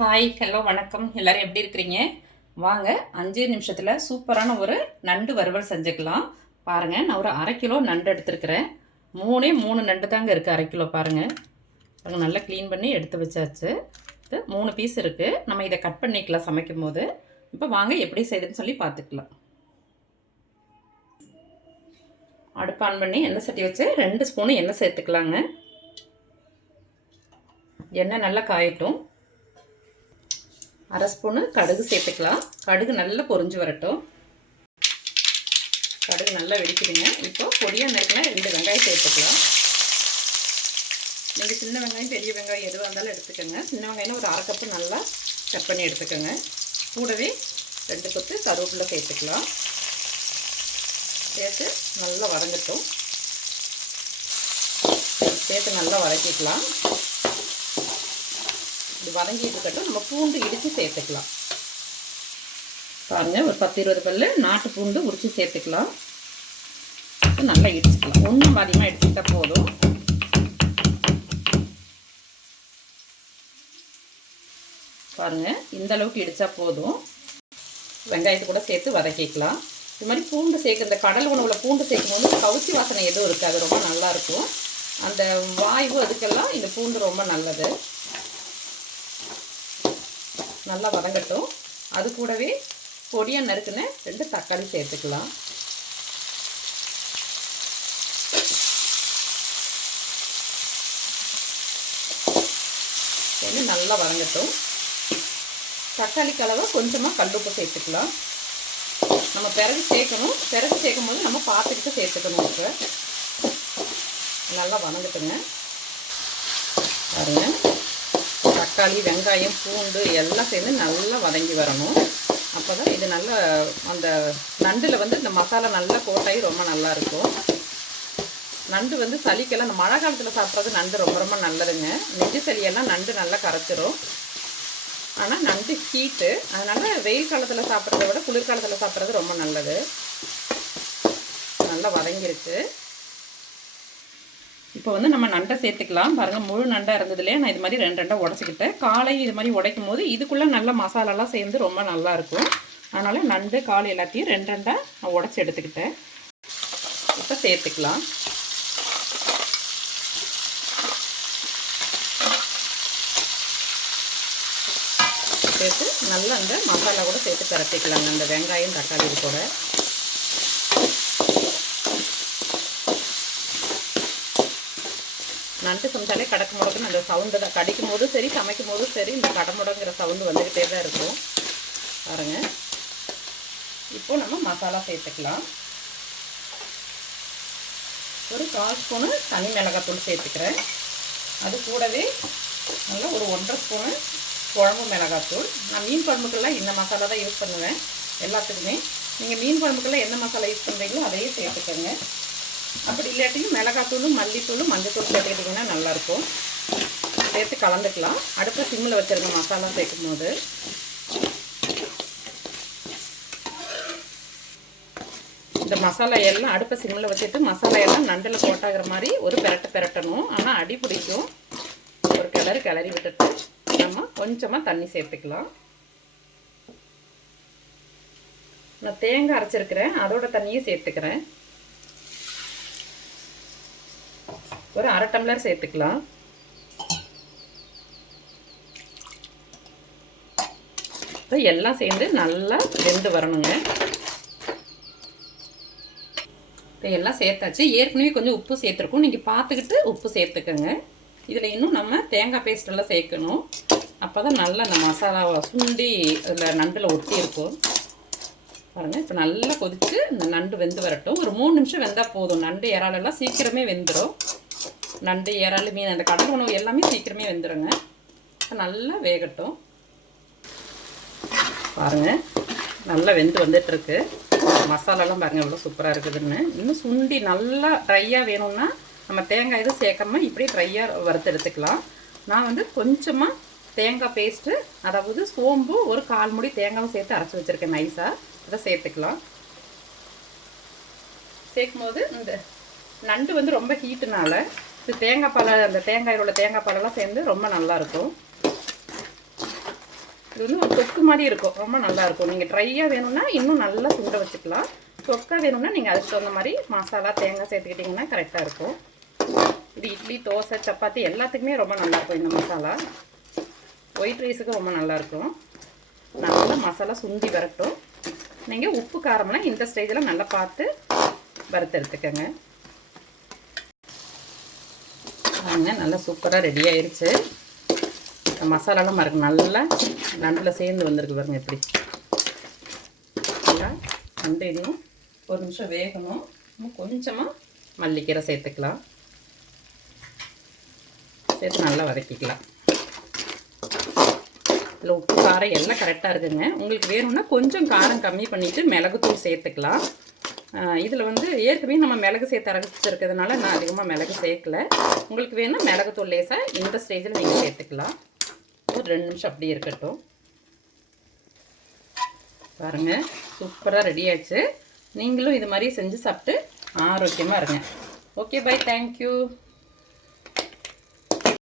Hi hello வணக்கம். எல்லாரும் எப்படி இருக்கிறீங்க? வாங்க அஞ்சே நிமிஷத்தில் சூப்பரான ஒரு நண்டு வறுவல் செஞ்சுக்கலாம். பாருங்கள் நான் ஒரு அரை கிலோ நண்டு எடுத்துருக்கிறேன். மூணே மூணு நண்டு தாங்க இருக்குது அரை கிலோ பாருங்கள் பாருங்கள் நல்லா க்ளீன் பண்ணி எடுத்து வச்சாச்சு. இது மூணு பீஸ் இருக்குது நம்ம இதை கட் பண்ணிக்கலாம் சமைக்கும் போது இப்போ வாங்க எப்படி செய்யுதுன்னு சொல்லி பார்த்துக்கலாம். அடுப்பு ஆன் பண்ணி எண்ணெய் சட்டி வச்சு ரெண்டு ஸ்பூனு எண்ணெய் சேர்த்துக்கலாங்க. எண்ணெய் நல்லா காயட்டும். அரை ஸ்பூனு கடுகு சேர்த்துக்கலாம். கடுகு நல்லா பொறிஞ்சு வரட்டும். கடுகு நல்லா வெடிக்கிறீங்க இப்போது பொடியாக நறுக்கினா ரெண்டு வெங்காயம் சேர்த்துக்கலாம். நீங்கள் சின்ன வெங்காயம் பெரிய வெங்காயம் எதுவாக இருந்தாலும் எடுத்துக்கோங்க. சின்ன வெங்காயம் ஒரு அரை கப்பு நல்லா கட் பண்ணி எடுத்துக்கோங்க. கூடவே ரெண்டு கொத்து கருவேப்பிலை சேர்த்துக்கலாம். சேர்த்து நல்லா வதங்கட்டும். சேர்த்து நல்லா வதக்கிக்கலாம். இப்படி வதங்கிட்டு இருக்கட்டும். நம்ம பூண்டு இடித்து சேர்த்துக்கலாம். பாருங்கள் ஒரு பத்து இருபது பல் நாட்டு பூண்டு உரித்து சேர்த்துக்கலாம். நல்லா இடிச்சுக்கலாம். ஒன்றும் அதிகமாக இடிச்சுக்கிட்டா போதும். பாருங்கள் இந்த அளவுக்கு இடித்தா போதும். வெங்காயத்தை கூட சேர்த்து வதக்கிக்கலாம். இது மாதிரி பூண்டு சேர்க்க இந்த கடல் உணவில் பூண்டு சேர்க்கும் போது கவுச்சி வாசனை எதுவும் இருக்காது. ரொம்ப நல்லாயிருக்கும் அந்த வாய்வு அதுக்கெல்லாம் இந்த பூண்டு ரொம்ப நல்லது. நல்லா வதங்கட்டும். அது கூடவே பொடியாக நறுக்குன்னு ரெண்டு தக்காளி சேர்த்துக்கலாம். சேர்ந்து நல்லா வதங்கட்டும். தக்காளி கலவை கொஞ்சமாக கல்லுப்பு சேர்த்துக்கலாம். நம்ம பிறகு சேர்க்கணும். பிறகு சேர்க்கும் போது நம்ம பார்த்துக்கிட்டு சேர்த்துக்கணும் இப்போ. நல்லா வதங்கட்டுங்க. பாருங்கள் தக்காளி வெங்காயம் பூண்டு எல்லாம் சேர்ந்து நல்லா வதங்கி வரணும். அப்போ தான் இது நல்லா அந்த நண்டில் வந்து இந்த மசாலா நல்லா கோட்டாகி ரொம்ப நல்லாயிருக்கும் நண்டு வந்து சளிக்கெல்லாம் இந்த மழை காலத்தில் சாப்பிட்றது நண்டு ரொம்ப ரொம்ப நல்லதுங்க. நெஞ்சு சளியெல்லாம் நண்டு நல்லா கரைச்சிரும். ஆனால் நண்டு ஹீட்டு அதனால் வெயில் காலத்தில் சாப்பிட்றத விட குளிர்காலத்தில் சாப்பிட்றது ரொம்ப நல்லது. நல்லா வதங்கிருச்சு. இப்போ வந்து நம்ம நண்டை சேர்த்துக்கலாம். பாருங்கள் முழு நண்டை இருந்ததுலேயே நான் இது மாதிரி ரெண்டு ரெண்டாக உடச்சிக்கிட்டேன். காலையும் இது மாதிரி உடைக்கும் போது இதுக்குள்ளே நல்ல மசாலாலாம் சேர்ந்து ரொம்ப நல்லாயிருக்கும் அதனால் நண்டு காலை எல்லாத்தையும் ரெண்டு ரெண்டாக நான் உடச்சி எடுத்துக்கிட்டேன். இப்போ சேர்த்துக்கலாம். சேர்த்து நல்லா அந்த மசாலா கூட சேர்த்து பரட்டிக்கலாங்க அந்த வெங்காயம் தக்காளி கூட நண்டு செஞ்சாலே கடக்கு முடக்குன்னு அந்த சவுண்டு தான். கடிக்கும் போதும் சரி சமைக்கும் போதும் சரி இந்த கடமுடங்கிற சவுண்டு வந்துக்கிட்டே தான் இருக்கும். பாருங்க. இப்போ நம்ம மசாலா சேர்த்துக்கலாம். ஒரு கால் ஸ்பூனு தனி மிளகாத்தூள் சேர்த்துக்கிறேன். அது கூடவே நல்லா ஒரு ஒன்றரை ஸ்பூனு குழம்பு மிளகாத்தூள். நான் மீன் குழம்புக்கெல்லாம் இந்த மசாலா தான் யூஸ் பண்ணுவேன். எல்லாத்துக்குமே. நீங்கள் மீன் குழம்புக்கெல்லாம் என்ன மசாலா யூஸ் பண்ணுறீங்களோ அதையே சேர்த்துக்கோங்க. அப்படி இல்லாட்டியும் மிளகாத்தூளும் மல்லித்தூளும் மஞ்சத்தூள் சேர்த்துக்கிட்டிங்கன்னா நல்லாயிருக்கும். சேர்த்து கலந்துக்கலாம். அடுப்பு சிம்மில் வச்சுருங்க மசாலா சேர்க்கும் போது இந்த மசாலா எல்லாம் அடுப்பை சிம்மில் வச்சுட்டு மசாலா எல்லாம் நண்டில் போட்டாகிற மாதிரி ஒரு பெரட்டு பெரட்டணும். ஆனால் அடி பிடிக்கும். ஒரு கிளறு கிளறி விட்டுட்டு நம்ம கொஞ்சமாக தண்ணி சேர்த்துக்கலாம். நான் தேங்காய் அரைச்சிருக்கிறேன். அதோட தண்ணியும் சேர்த்துக்கிறேன். ஒரு அரை டம்ளர் சேர்த்துக்கலாம். இப்போ எல்லாம் சேர்ந்து நல்லா வெந்து வரணுங்க. இப்போ எல்லாம் சேர்த்தாச்சு. ஏற்கனவே கொஞ்சம் உப்பு சேர்த்துருக்கோம். நீங்கள் பார்த்துக்கிட்டு உப்பு சேர்த்துக்கோங்க. இதில் இன்னும் நம்ம தேங்காய் பேஸ்டெல்லாம் சேர்க்கணும். அப்போ தான் நல்லா அந்த மசாலாவை சுண்டி அதில் நண்டில் ஒட்டி இருக்கும். பாருங்கள் இப்போ நல்லா கொதித்து இந்த நண்டு வெந்து வரட்டும். ஒரு மூணு நிமிஷம் வெந்தால் போதும். நண்டு இறாலெல்லாம் சீக்கிரமே வெந்துடும் நண்டு இறால் மீன் அந்த கடல் உணவு எல்லாமே சீக்கிரமே வெந்துடுங்க நல்லா வேகட்டும். பாருங்கள் நல்லா வெந்து வந்துட்டுருக்கு. மசாலாலாம் பாருங்கள் எவ்வளோ சூப்பராக இருக்குதுன்னு. இன்னும் சுண்டி நல்லா ட்ரையாக வேணும்னா நம்ம தேங்காய் எதுவும் சேர்க்காம இப்படியே ட்ரையாக வறுத்து எடுத்துக்கலாம். நான் வந்து கொஞ்சமாக தேங்காய் பேஸ்ட்டு அதாவது சோம்பு ஒரு கால் முடி தேங்காயும் சேர்த்து அரைச்சி வச்சுருக்கேன் நைஸாக அதை சேர்த்துக்கலாம். சேர்க்கும் போது இந்த நண்டு வந்து ரொம்ப ஹீட்டுனால இது தேங்காய் பால் அந்த தேங்காயில் உள்ள தேங்காய் பாலெல்லாம் சேர்ந்து ரொம்ப நல்லாயிருக்கும் இது வந்து ஒரு தொக்கு மாதிரி இருக்கும். ரொம்ப நல்லாயிருக்கும் நீங்கள் ட்ரையாக வேணும்னா இன்னும் நல்லா சுண்ட வச்சுக்கலாம். தொக்காக வேணும்னா நீங்கள் அதுக்கு தகுந்த மாதிரி மசாலா தேங்காய் சேர்த்துக்கிட்டிங்கன்னா கரெக்டாக இருக்கும். இது இட்லி தோசை சப்பாத்தி எல்லாத்துக்குமே ரொம்ப நல்லாயிருக்கும் இந்த மசாலா. ஒயிட் ரைஸுக்கு ரொம்ப நல்லாயிருக்கும் நல்லா மசாலா சுண்டி வரட்டும். நீங்கள் உப்பு காரம்லாம் இந்த ஸ்டேஜில் நல்லா பார்த்து வறுத்து எடுத்துக்கோங்க. பாருங்க நல்லா சூப்பராக ரெடி ஆயிடுச்சு மசாலாலாம் பாருங்க நல்லா நண்டில் சேர்ந்து வந்திருக்கு பாருங்க எப்படி நல்லா நண்டு இதுவும் ஒரு நிமிஷம் வேகணும். இன்னும் கொஞ்சமாக மல்லிக்கீரை சேர்த்துக்கலாம். சேர்த்து நல்லா வதக்கிக்கலாம். இதில் உப்பு காரம் எல்லாம் கரெக்டாக இருக்குதுங்க உங்களுக்கு வேணும்னா கொஞ்சம் காரம் கம்மி பண்ணிவிட்டு மிளகுத்தூள் சேர்த்துக்கலாம். இதில் வந்து ஏற்கனவே நம்ம மிளகு சேர்த்து அரைச்சிருக்கிறதுனால நான் அதிகமாக மிளகு சேர்க்கல. உங்களுக்கு வேணும் மிளகுத்தூள் லேசாக இந்த ஸ்டேஜில் நீங்கள் சேர்த்துக்கலாம். ஒரு ரெண்டு நிமிஷம் அப்படியே இருக்கட்டும். பாருங்கள் சூப்பராக ரெடி ஆயிடுச்சு. நீங்களும் இது மாதிரி செஞ்சு சாப்பிட்டு ஆரோக்கியமாக இருங்க. Okay bye thank you